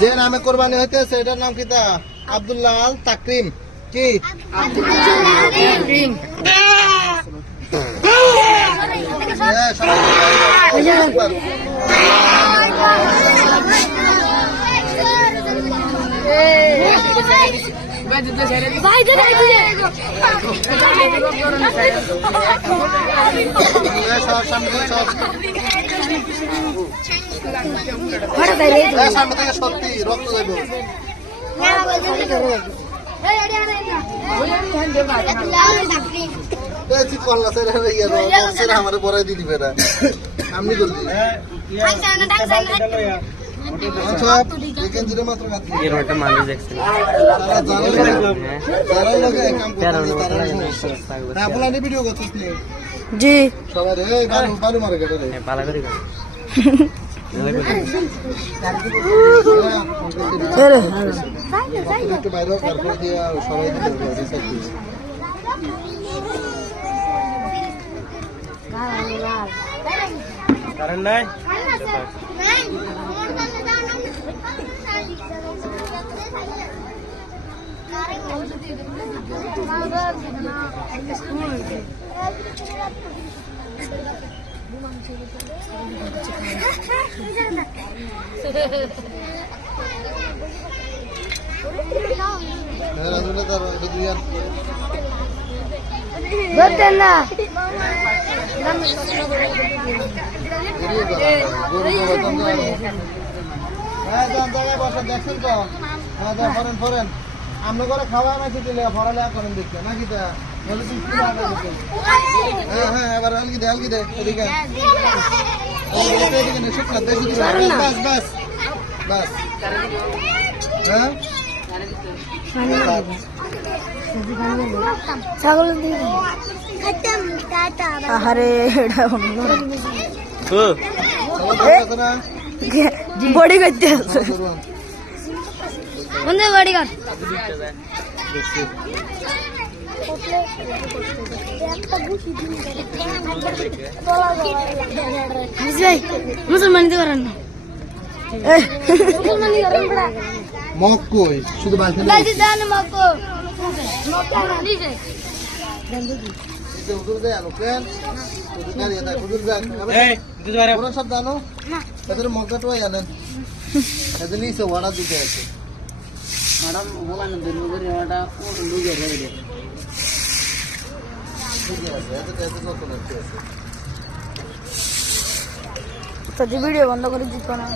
যে নামে কোরবানি হইতেছে এটার নাম কি? তা আব্দুল্লাহ আল তাকরিম। কি সত্যি রক্ত দেব আমার বড়াই দিয়ে দিবে না আমি বলছি ভিডিও করছিস জি সবাই বালু মারে একটু বাইরে তারপর দিয়ে সবাই কারণ নাই দেখছেন তো ফরেন আমরা করে খাওয়া নাকি দিলে পড়ালেখা করেন দেখতে নাকি তা হ্যাঁ এবার হালকি দে এদিকে বাস হ্যাঁ আরে বডি করতে আছে বডি কর মুসলমান দিতে পারেন না মক্কই শুধু সব জানো এদের মক্কাটাও জানেন এদের নিচে ওয়ার্ডার দিতে আছে ম্যাডাম বলেন ভিডিও বন্ধ করে দিত না।